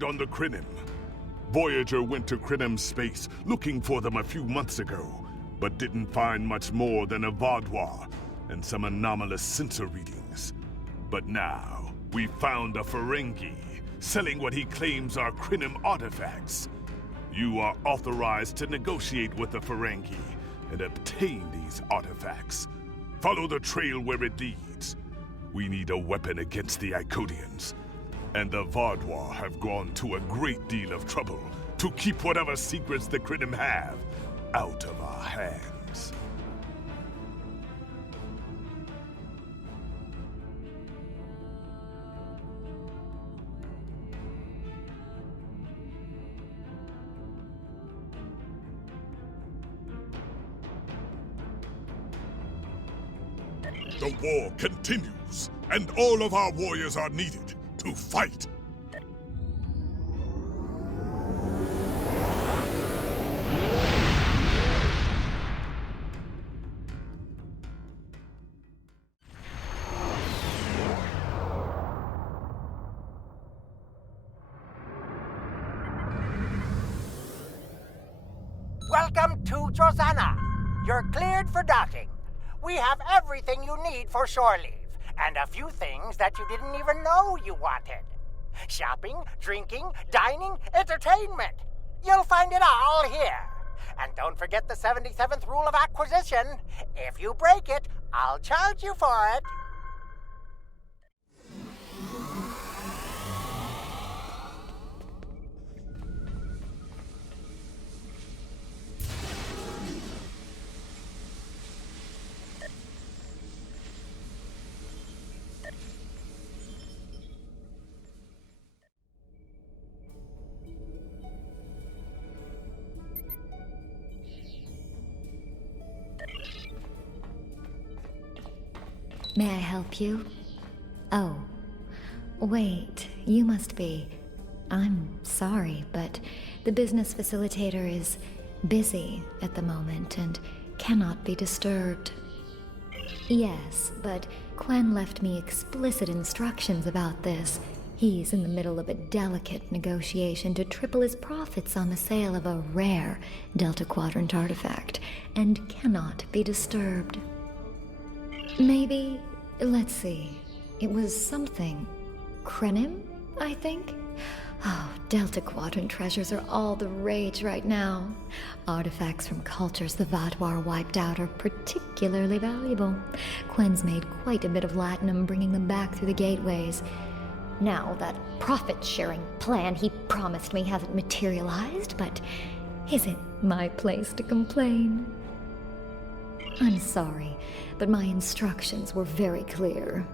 raid on the Krenim. Voyager went to Krenim space looking for them a few months ago, but didn't find much more than a Vaadwaur and some anomalous sensor readings. But now, we found a Ferengi selling what he claims are Krenim artifacts. You are authorized to negotiate with the Ferengi and obtain these artifacts. Follow the trail where it leads. We need a weapon against the Iconians. And the Vaadwaur have gone to a great deal of trouble to keep whatever secrets the Krenim have out of our hands. The war continues, and all of our warriors are needed to fight. Welcome to Josana. You're cleared for docking. We have everything you need for shore leave, and a few things that you didn't even know you wanted. Shopping, drinking, dining, entertainment. You'll find it all here. And don't forget the 77th rule of acquisition. If you break it, I'll charge you for it. May I help you? Oh, wait, you must be. I'm sorry, but the business facilitator is busy at the moment and cannot be disturbed. Yes, but Quen left me explicit instructions about this. He's in the middle of a delicate negotiation to triple his profits on the sale of a rare Delta Quadrant artifact, and cannot be disturbed. Maybe, let's see, it was something. Krenim, I think? Oh, Delta Quadrant treasures are all the rage right now. Artifacts from cultures the Vaadwaur wiped out are particularly valuable. Quen's made quite a bit of latinum bringing them back through the gateways. Now, that profit-sharing plan he promised me hasn't materialized, but is it my place to complain? I'm sorry, but my instructions were very clear.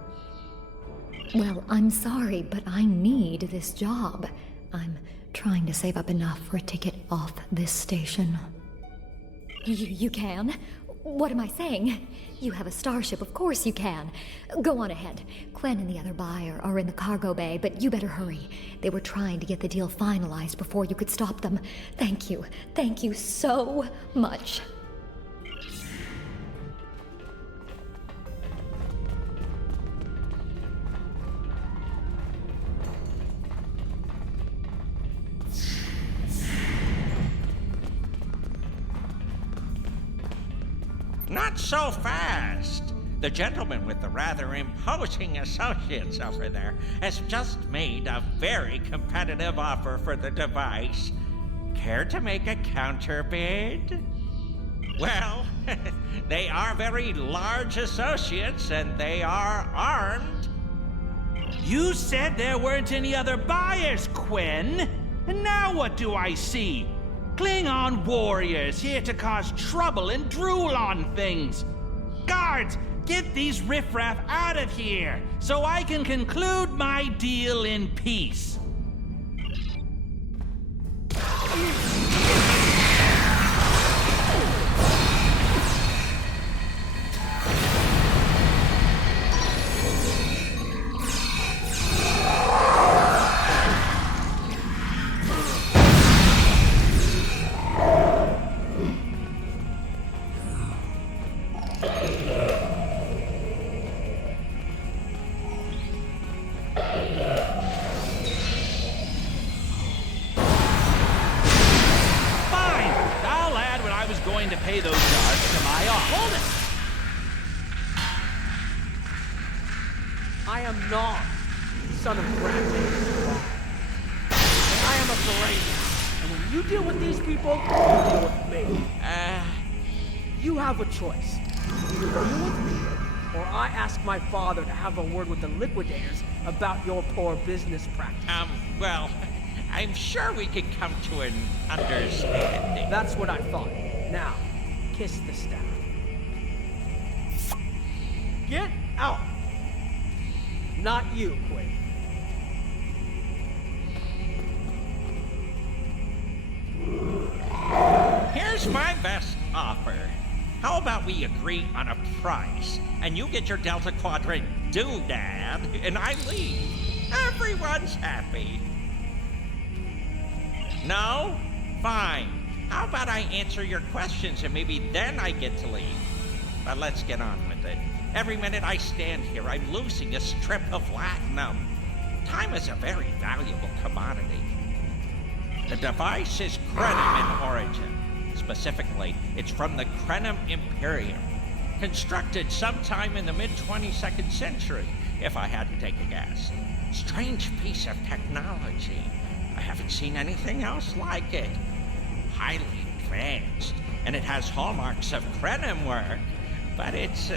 Well, I'm sorry, but I need this job. I'm trying to save up enough for a ticket off this station. You can? What am I saying? You have a starship, of course you can. Go on ahead. Quen and the other buyer are in the cargo bay, but you better hurry. They were trying to get the deal finalized before you could stop them. Thank you. Thank you so much. Not so fast! The gentleman with the rather imposing associates over there has just made a very competitive offer for the device. Care to make a counterbid? Well, they are very large associates and they are armed. You said there weren't any other buyers, Quen. And now what do I see? Klingon warriors here to cause trouble and drool on things. Guards, get these riffraff out of here so I can conclude my deal in peace. going to pay those guards to my office. Hold it! I am not son of Grand Tuvok. I am a Ferengi. And when you deal with these people, you deal with me. You have a choice. Either deal with me, or I ask my father to have a word with the liquidators about your poor business practice. Well, I'm sure we can come to an understanding. That's what I thought. Now, kiss the staff. Get out! Not you, Quinn. Here's my best offer. How about we agree on a price, and you get your Delta Quadrant doodad, and I leave. Everyone's happy. No? Fine. How about I answer your questions, and maybe then I get to leave? But let's get on with it. Every minute I stand here, I'm losing a strip of platinum. Time is a very valuable commodity. The device is Krenim in origin. Specifically, it's from the Krenim Imperium. Constructed sometime in the mid-22nd century, if I had to take a guess. Strange piece of technology. I haven't seen anything else like it. Highly advanced, and it has hallmarks of Krenim work, but it's,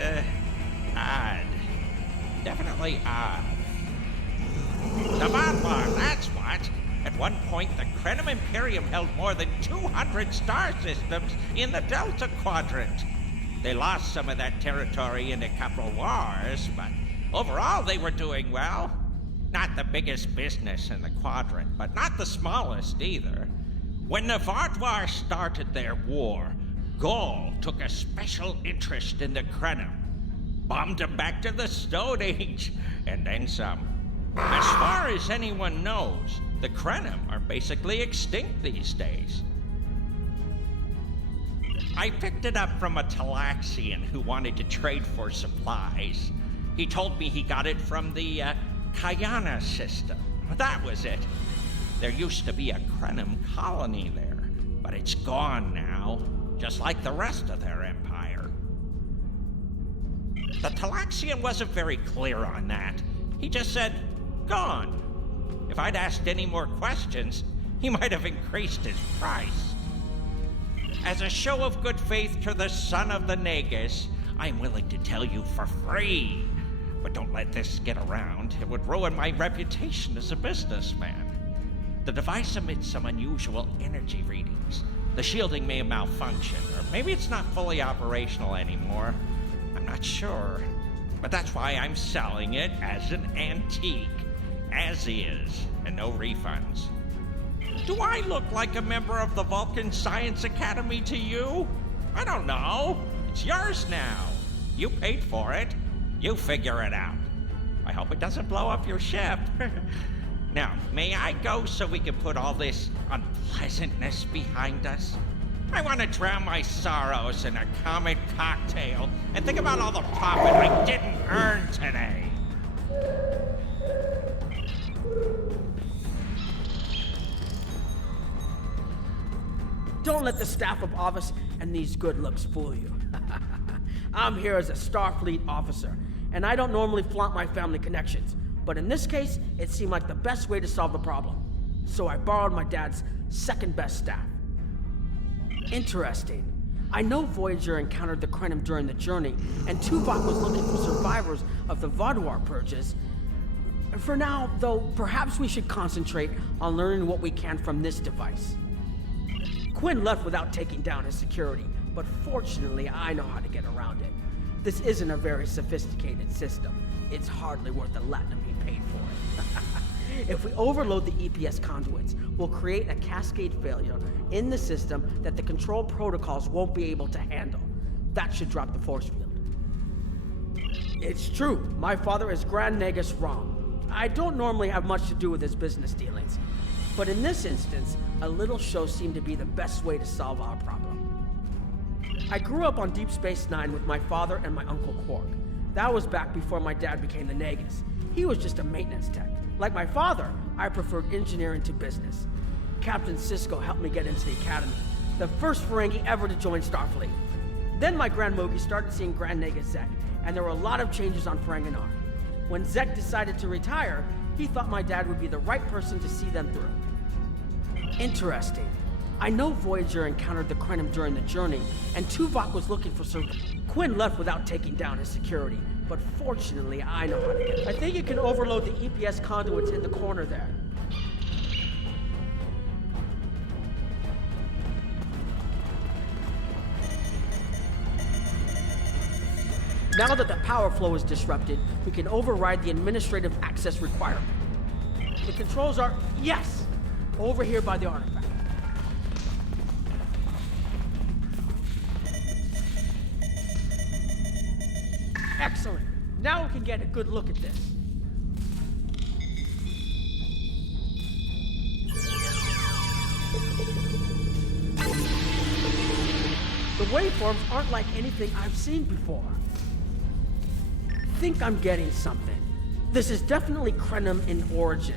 odd. Definitely odd. The Vaadwaur, that's what. At one point, the Krenim Imperium held more than 200 star systems in the Delta Quadrant. They lost some of that territory in a couple wars, but overall they were doing well. Not the biggest business in the quadrant, but not the smallest either. When the Vaadwaur started their war, Gaul took a special interest in the Krenim. Bombed them back to the Stone Age, and then some. As far as anyone knows, the Krenim are basically extinct these days. I picked it up from a Talaxian who wanted to trade for supplies. He told me he got it from the, Kayana system. That was it. There used to be a Krenim colony there, but it's gone now, just like the rest of their empire. The Talaxian wasn't very clear on that. He just said, gone. If I'd asked any more questions, he might have increased his price. As a show of good faith to the son of the Nagus, I'm willing to tell you for free. But don't let this get around. It would ruin my reputation as a businessman. The device emits some unusual energy readings. The shielding may malfunction, or maybe it's not fully operational anymore. I'm not sure. But that's why I'm selling it as an antique. As is, and no refunds. Do I look like a member of the Vulcan Science Academy to you? I don't know. It's yours now. You paid for it. You figure it out. I hope it doesn't blow up your ship. Now, may I go so we can put all this unpleasantness behind us? I want to drown my sorrows in a comet cocktail and think about all the profit I didn't earn today. Don't let the staff of office and these good looks fool you. I'm here as a Starfleet officer, and I don't normally flaunt my family connections, but in this case, it seemed like the best way to solve the problem. So I borrowed my dad's second best staff. Interesting. I know Voyager encountered the Krenim during the journey, and Tuvok was looking for survivors of the Vaadwaur purges. For now, though, perhaps we should concentrate on learning what we can from this device. Quinn left without taking down his security, but fortunately I know how to get around it. This isn't a very sophisticated system. It's hardly worth the latinum he paid for it. If we overload the EPS conduits, we'll create a cascade failure in the system that the control protocols won't be able to handle. That should drop the force field. It's true, my father is Grand Nagus wrong. I don't normally have much to do with his business dealings, but in this instance, a little show seemed to be the best way to solve our problem. I grew up on Deep Space Nine with my father and my Uncle Quark. That was back before my dad became the Nagus. He was just a maintenance tech. Like my father, I preferred engineering to business. Captain Sisko helped me get into the academy, the first Ferengi ever to join Starfleet. Then my Grand Mogi started seeing Grand Naga Zek, and there were a lot of changes on Ferenginar. When Zek decided to retire, he thought my dad would be the right person to see them through. Interesting. I know Voyager encountered the Krenim during the journey, and Tuvok was looking for survivors. Quinn left without taking down his security, but fortunately I know how to get it. I think you can overload the EPS conduits in the corner there. Now that the power flow is disrupted, we can override the administrative access requirement. The controls are, yes, over here by the artifact. Excellent. Now we can get a good look at this. The waveforms aren't like anything I've seen before. I think I'm getting something. This is definitely Krenim in origin.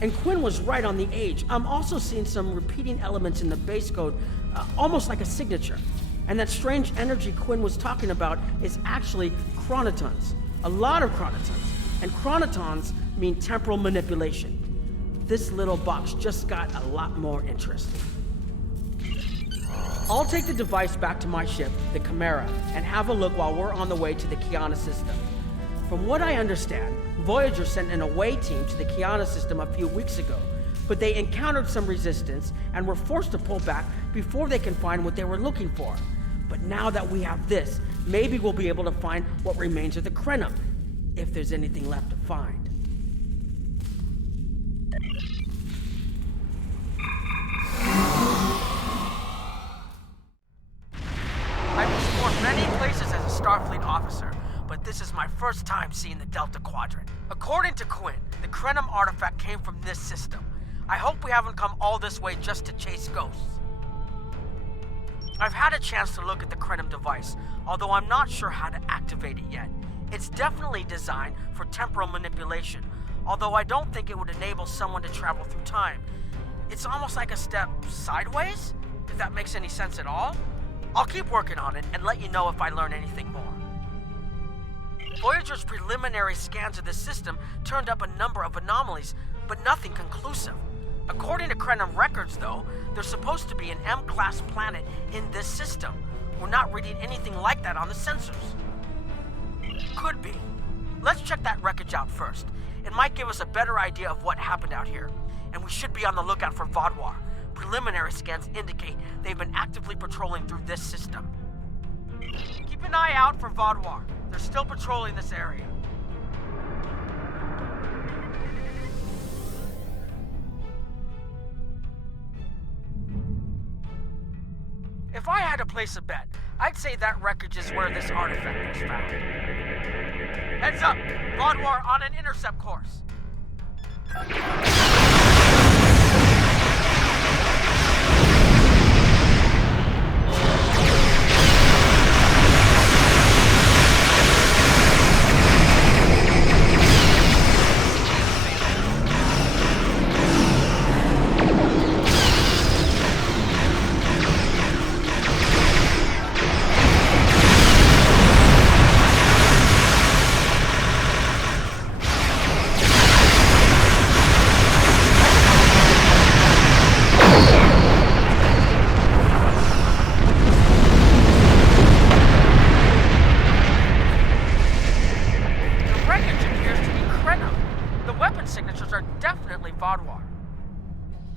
And Quinn was right on the age. I'm also seeing some repeating elements in the base code, almost like a signature. And that strange energy Quinn was talking about is actually chronotons. A lot of chronotons. And chronotons mean temporal manipulation. This little box just got a lot more interesting. I'll take the device back to my ship, the Chimera, and have a look while we're on the way to the Kiana system. From what I understand, Voyager sent an away team to the Kiana system a few weeks ago, but they encountered some resistance and were forced to pull back before they can find what they were looking for. But now that we have this, maybe we'll be able to find what remains of the Krenim, if there's anything left to find. I've explored many places as a Starfleet officer, but this is my first time seeing the Delta Quadrant. According to Quinn, the Krenim artifact came from this system. I hope we haven't come all this way just to chase ghosts. I've had a chance to look at the Krenim device, although I'm not sure how to activate it yet. It's definitely designed for temporal manipulation, although I don't think it would enable someone to travel through time. It's almost like a step sideways, if that makes any sense at all. I'll keep working on it and let you know if I learn anything more. Voyager's preliminary scans of the system turned up a number of anomalies, but nothing conclusive. According to Krenim records, though, there's supposed to be an M-class planet in this system. We're not reading anything like that on the sensors. Could be. Let's check that wreckage out first. It might give us a better idea of what happened out here. And we should be on the lookout for Vodwar. Preliminary scans indicate they've been actively patrolling through this system. Keep an eye out for Vodwar. They're still patrolling this area. If I had to place a bet, I'd say that wreckage is where this artifact was found. Heads up! Vodwar on an intercept course.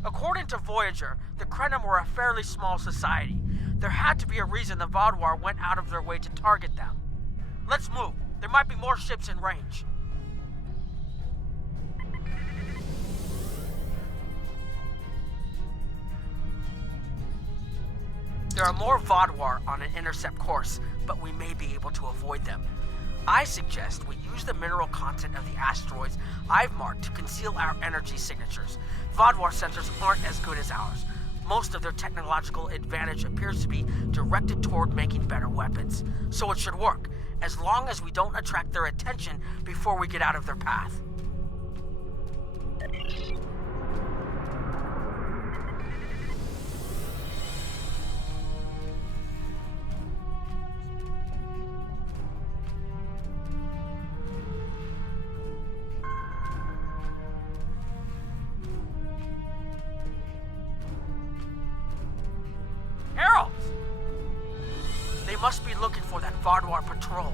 According to Voyager, the Krenim were a fairly small society. There had to be a reason the Vodwar went out of their way to target them. Let's move. There might be more ships in range. There are more Vodwar on an intercept course, but we may be able to avoid them. I suggest we use the mineral content of the asteroids I've marked to conceal our energy signatures. Vodwar sensors aren't as good as ours. Most of their technological advantage appears to be directed toward making better weapons. So it should work, as long as we don't attract their attention before we get out of their path. be looking for that Vaadwaur patrol.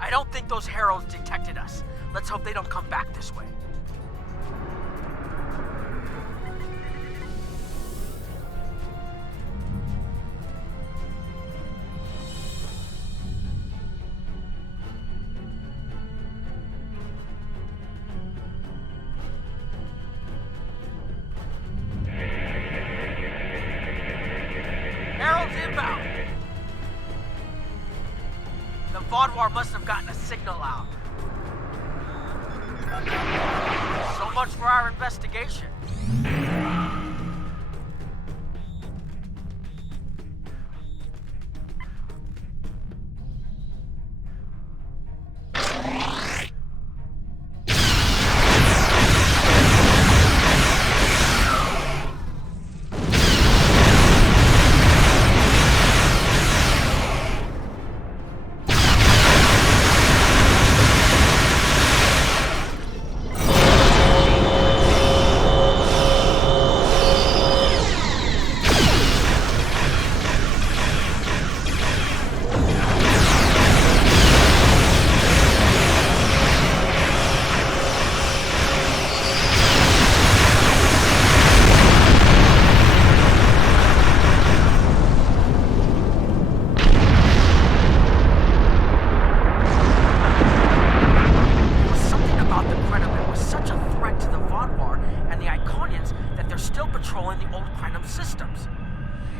I don't think those heralds detected us. Let's hope they don't come back this way. Herald's inbound. The Vaadwaur must have gotten a signal out. So much for our investigation.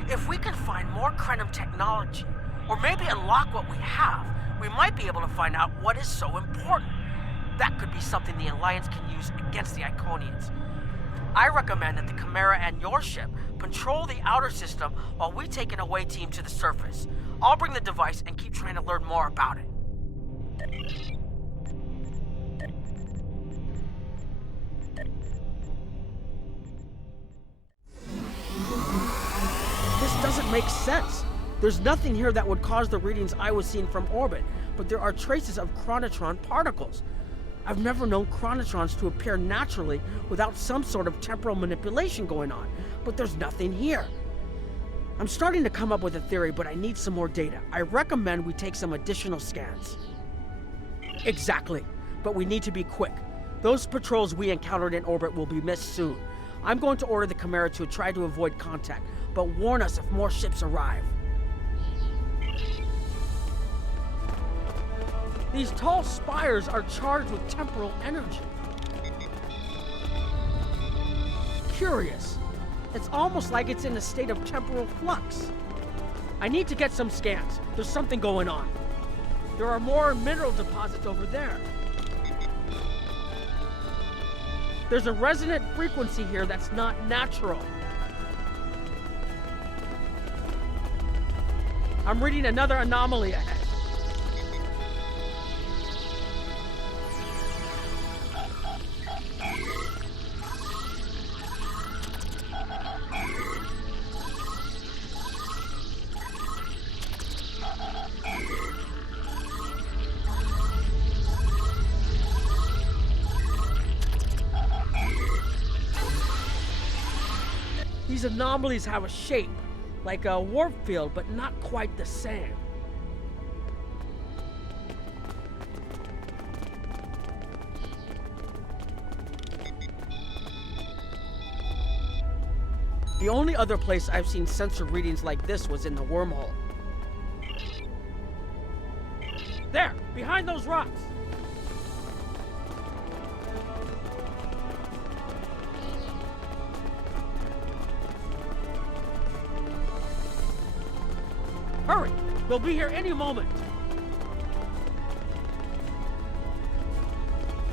If we can find more Krenim technology, or maybe unlock what we have, we might be able to find out what is so important. That could be something the Alliance can use against the Iconians. I recommend that the Chimera and your ship patrol the outer system while we take an away team to the surface. I'll bring the device and keep trying to learn more about it. This doesn't make sense. There's nothing here that would cause the readings I was seeing from orbit, but there are traces of chronotron particles. I've never known chronotrons to appear naturally without some sort of temporal manipulation going on, but there's nothing here. I'm starting to come up with a theory, but I need some more data. I recommend we take some additional scans. Exactly, but we need to be quick. Those patrols we encountered in orbit will be missed soon. I'm going to order the Chimera to try to avoid contact, but warn us if more ships arrive. These tall spires are charged with temporal energy. Curious. It's almost like it's in a state of temporal flux. I need to get some scans. There's something going on. There are more mineral deposits over there. There's a resonant frequency here that's not natural. I'm reading another anomaly ahead. These anomalies have a shape, like a warp field, but not quite the same. The only other place I've seen sensor readings like this was in the wormhole. There, behind those rocks. Hurry! They'll be here any moment.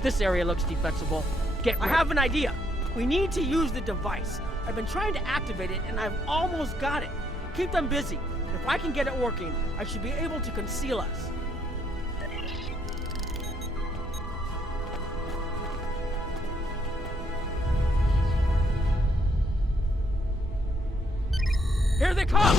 This area looks defensible. I have an idea. We need to use the device. I've been trying to activate it, and I've almost got it. Keep them busy. If I can get it working, I should be able to conceal us. Here they come!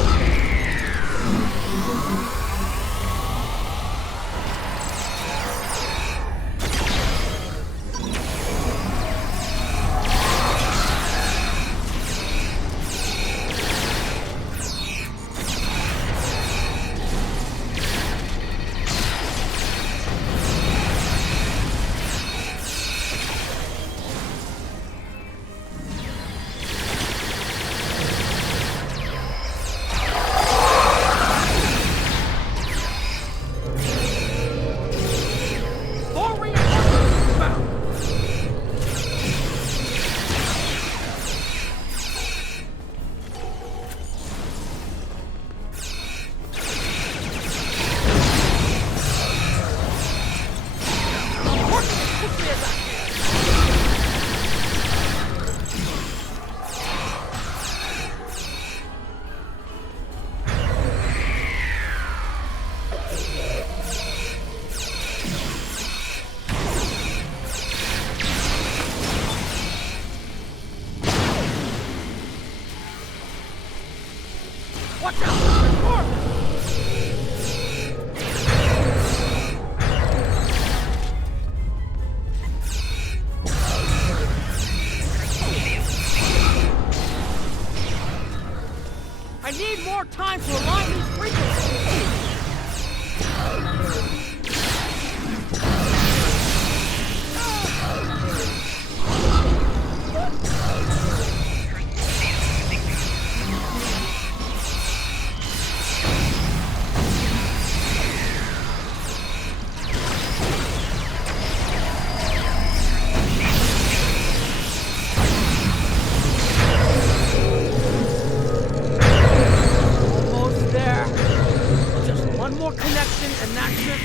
Watch out! More! I need more time to align these frequencies! Connection and that should...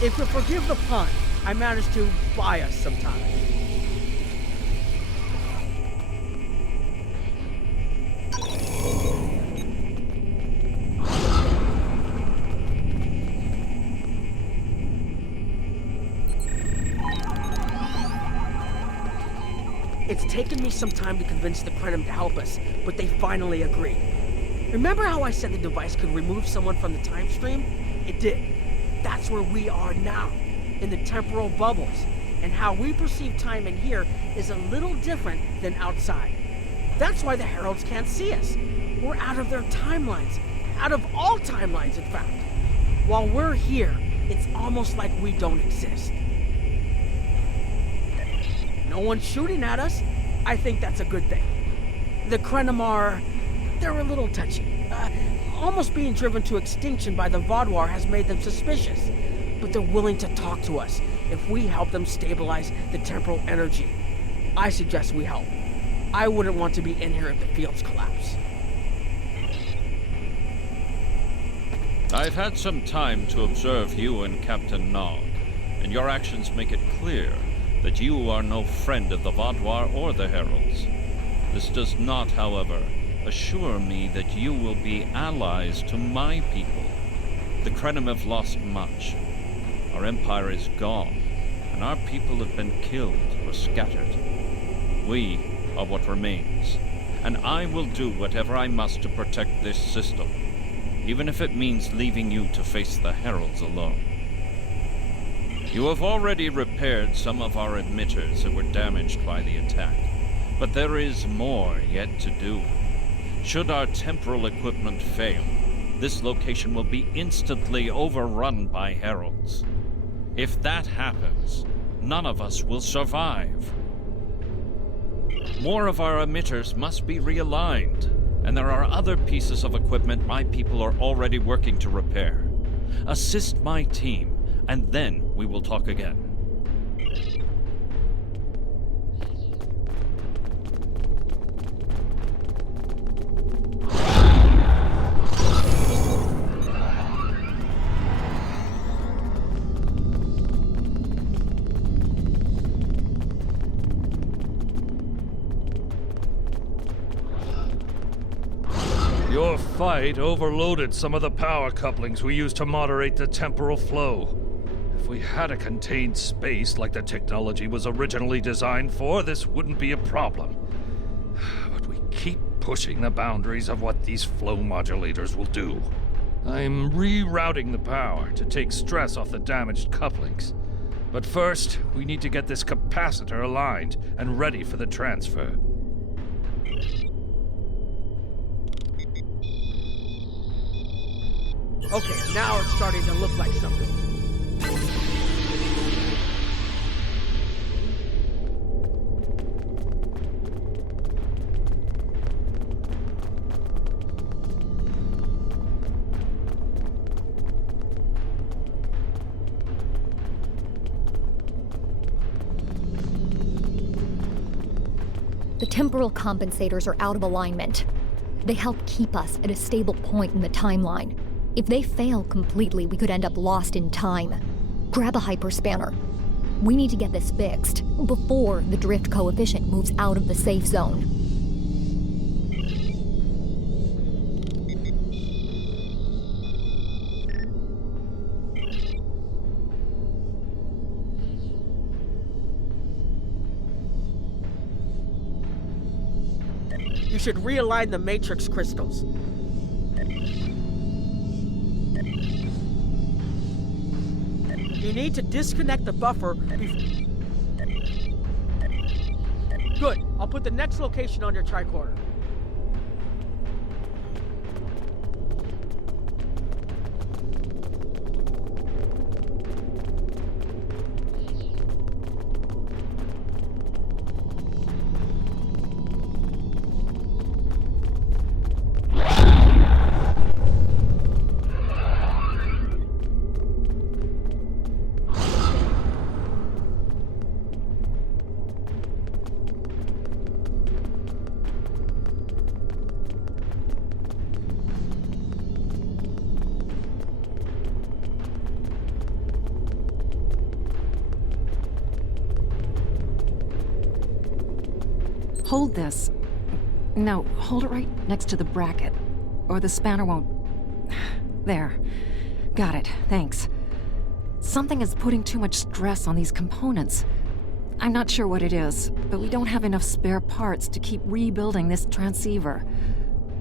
If you'll forgive the pun, I managed to buy us some time. It's taken me some time to convince the Krenim to help us, but they finally agreed. Remember how I said the device could remove someone from the time stream? It did. That's where we are now, in the temporal bubbles. And how we perceive time in here is a little different than outside. That's why the Heralds can't see us. We're out of their timelines. Out of all timelines, in fact. While we're here, it's almost like we don't exist. No one's shooting at us. I think that's a good thing. The Krenim are... they're a little touchy. Almost being driven to extinction by the Vaadwaur has made them suspicious. But they're willing to talk to us if we help them stabilize the temporal energy. I suggest we help. I wouldn't want to be in here if the fields collapse. I've had some time to observe you and Captain Nog, and your actions make it clear that you are no friend of the Vaadwaur or the Heralds. This does not, however, assure me that you will be allies to my people. The Krenim have lost much. Our empire is gone, and our people have been killed or scattered. We are what remains, and I will do whatever I must to protect this system, even if it means leaving you to face the Heralds alone. You have already repaired some of our emitters that were damaged by the attack, but there is more yet to do. Should our temporal equipment fail, this location will be instantly overrun by Heralds. If that happens, none of us will survive. More of our emitters must be realigned, and there are other pieces of equipment my people are already working to repair. Assist my team, and then we will talk again. Your fight overloaded some of the power couplings we used to moderate the temporal flow. If we had a contained space like the technology was originally designed for, this wouldn't be a problem. But we keep pushing the boundaries of what these flow modulators will do. I'm rerouting the power to take stress off the damaged couplings. But first, we need to get this capacitor aligned and ready for the transfer. Okay, now it's starting to look like something. The temporal compensators are out of alignment. They help keep us at a stable point in the timeline. If they fail completely, we could end up lost in time. Grab a hyperspanner. We need to get this fixed before the drift coefficient moves out of the safe zone. You should realign the matrix crystals. You need to disconnect the buffer Good. I'll put the next location on your tricorder. Hold this. No, hold it right next to the bracket, or the spanner won't... There. Got it, thanks. Something is putting too much stress on these components. I'm not sure what it is, but we don't have enough spare parts to keep rebuilding this transceiver.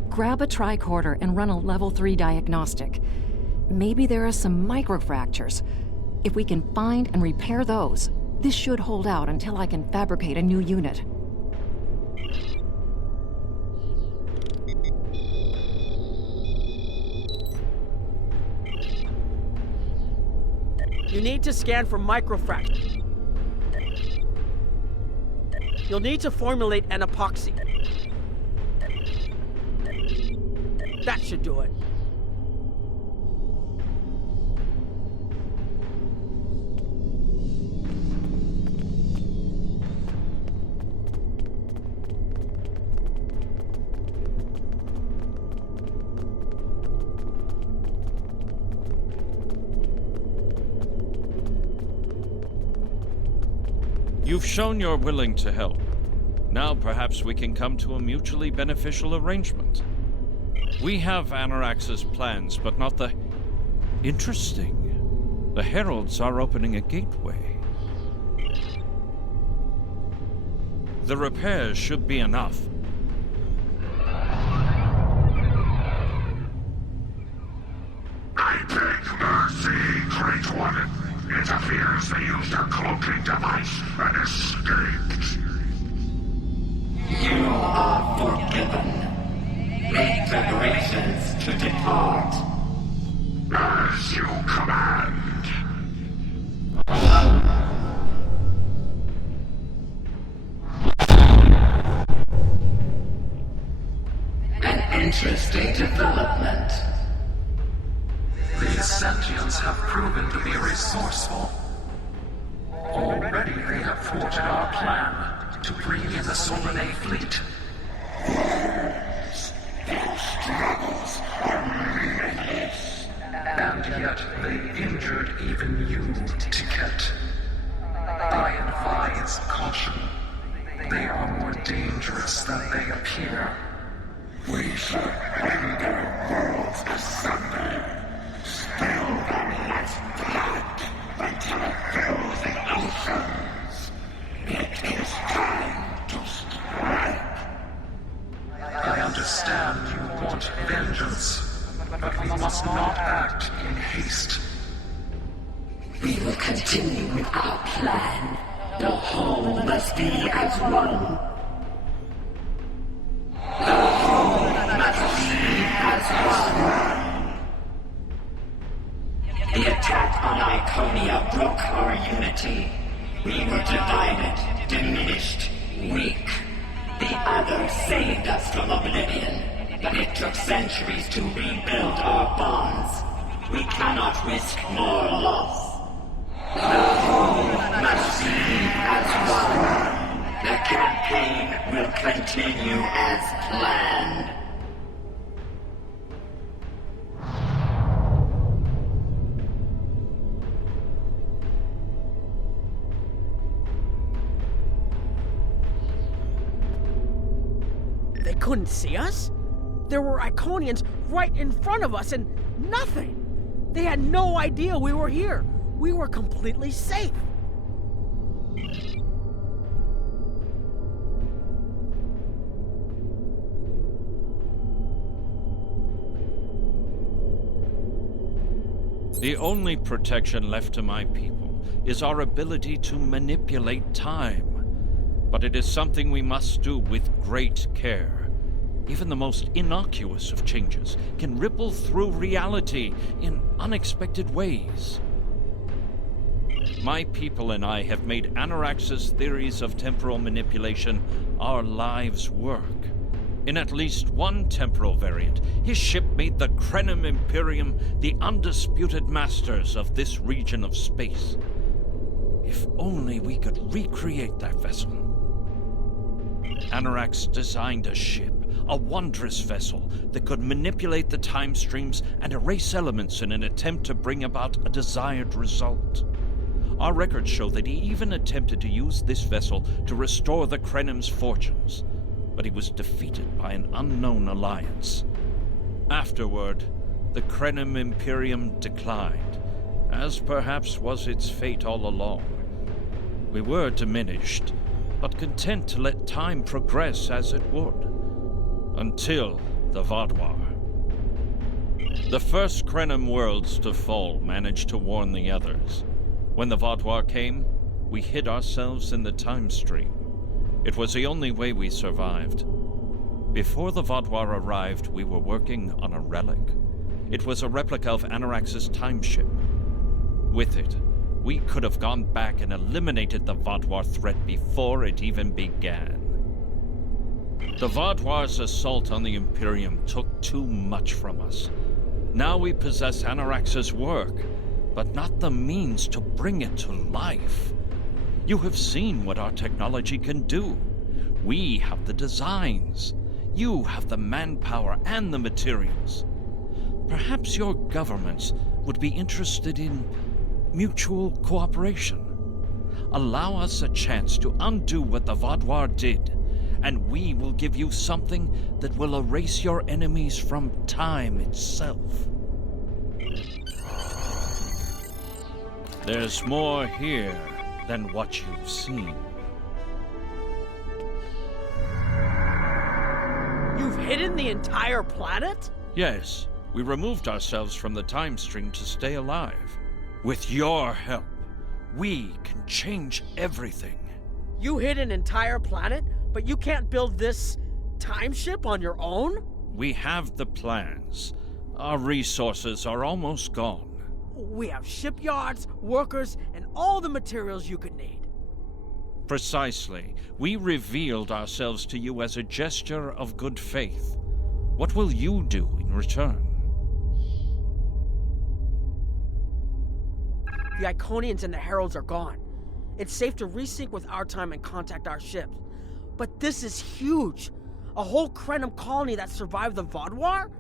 Grab a tricorder and run a level 3 diagnostic. Maybe there are some microfractures. If we can find and repair those, this should hold out until I can fabricate a new unit. You need to scan for microfractures. You'll need to formulate an epoxy. That should do it. You've shown you're willing to help. Now perhaps we can come to a mutually beneficial arrangement. We have Anorax's plans, but not the... Interesting. The Heralds are opening a gateway. The repairs should be enough. I beg mercy, Great One. It appears they used a cloaking device and escaped. You are forgiven. Make preparations to depart. As you command. stay development. These sentients have proven to be resourceful. Already they have thwarted our plan to bring in the Solanae fleet. Their struggles are limitless. And yet they injured even you, Ticket. I advise caution. They are more dangerous than they appear. We should bring their worlds asunder. Spill them as blood until it fills the oceans. It is time to strike. I understand you want vengeance, but we must not act in haste. We will continue with our plan. The whole must be as one. The whole must be as one. The attack on Iconia broke our unity. We were divided, diminished, weak. The others saved us from oblivion, but it took centuries to rebuild our bonds. We cannot risk more loss. The whole must be as one. The campaign will continue as planned. They couldn't see us? There were Iconians right in front of us and nothing. They had no idea we were here. We were completely safe. The only protection left to my people is our ability to manipulate time. But it is something we must do with great care. Even the most innocuous of changes can ripple through reality in unexpected ways. My people and I have made Anorax's theories of temporal manipulation our lives' work. In at least one temporal variant, his ship made the Krenim Imperium the undisputed masters of this region of space. If only we could recreate that vessel. Anorax designed a ship, a wondrous vessel that could manipulate the time streams and erase elements in an attempt to bring about a desired result. Our records show that he even attempted to use this vessel to restore the Krenim's fortunes, but he was defeated by an unknown alliance. Afterward, the Krenim Imperium declined, as perhaps was its fate all along. We were diminished, but content to let time progress as it would, until the Vaadwaur. The first Krenim worlds to fall managed to warn the others. When the Vaadwaur came, we hid ourselves in the time stream. It was the only way we survived. Before the Vaadwaur arrived, we were working on a relic. It was a replica of Anorax's time ship. With it, we could have gone back and eliminated the Vaadwaur threat before it even began. The Vaadwaur's assault on the Imperium took too much from us. Now we possess Anorax's work, but not the means to bring it to life. You have seen what our technology can do. We have the designs. You have the manpower and the materials. Perhaps your governments would be interested in mutual cooperation. Allow us a chance to undo what the Vaadwaur did, and we will give you something that will erase your enemies from time itself. There's more here than what you've seen. You've hidden the entire planet? Yes, we removed ourselves from the time stream to stay alive. With your help, we can change everything. You hid an entire planet, but you can't build this time ship on your own? We have the plans. Our resources are almost gone. We have shipyards, workers, and all the materials you could need. Precisely. We revealed ourselves to you as a gesture of good faith. What will you do in return? The Iconians and the Heralds are gone. It's safe to resync with our time and contact our ships. But this is huge. A whole Krenim colony that survived the Vaadwaur?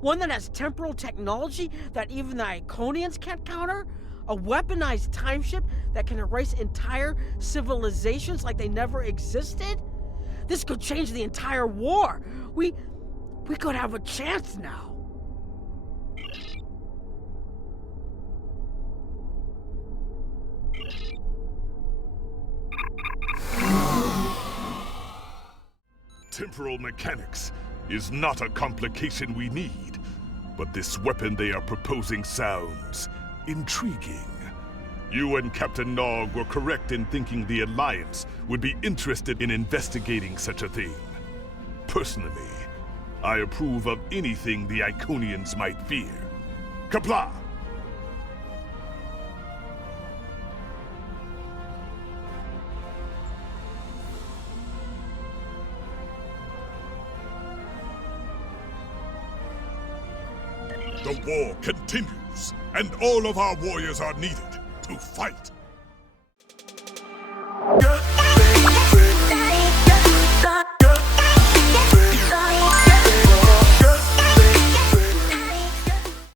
One that has temporal technology that even the Iconians can't counter? A weaponized time ship that can erase entire civilizations like they never existed? This could change the entire war. We could have a chance now. Temporal mechanics is not a complication we need, but this weapon they are proposing sounds intriguing. You and Captain Nog were correct in thinking the Alliance would be interested in investigating such a thing. Personally, I approve of anything the Iconians might fear. Qapla'! The war continues, and all of our warriors are needed to fight.